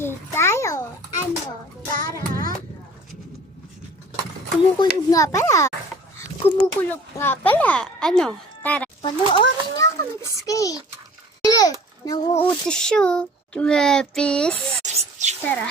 Skate tayo. Ano? Tara. Kumukulog nga pala. Kumukulog nga pala. Ano? Tara. Panoorin niyo ako mag-skate. Nanguutos siya. Wapis. Tara.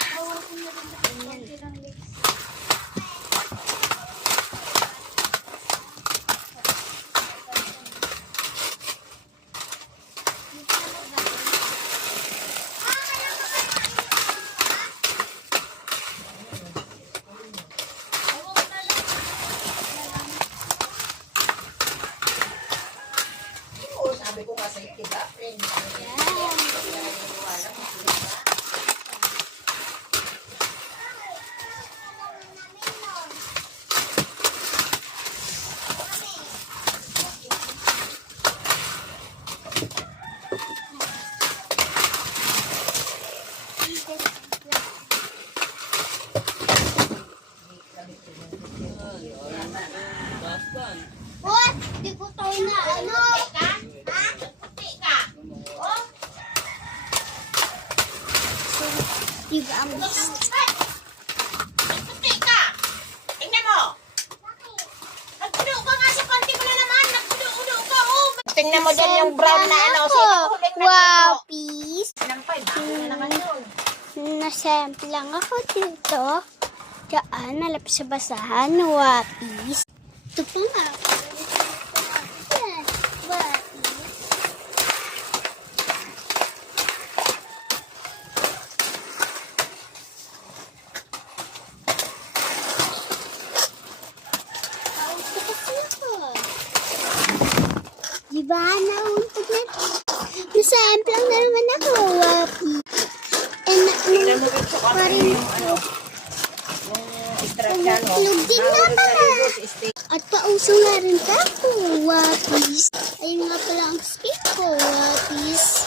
Sabi ko nga sa'yo, diba? Friend. What? Di ko tayo na ano? Diba ang Nagputi ka! Tingnan mo! Nagpudo ka nga sa panty mo na naman! Nagpudo-udo ka! Oh! Tingnan mo dyan yung brown na ano. Sino huling na Wapis. Sinampay, bago na naman yun. Nasample lang ako dito. Diyan, nalapit sa basahan. Wapis. Ito po nga. Yan, wapis. Pauto kasi ako. Diba, nauntog na. Nasample lang na naman ako. Wapis. Tingnan mo rin sa kanto yung ano. Yung instruction mo. Tulog din nga pala. At pauso nga rin ako, wapis. Ayun nga pala ang skate ko, wapis.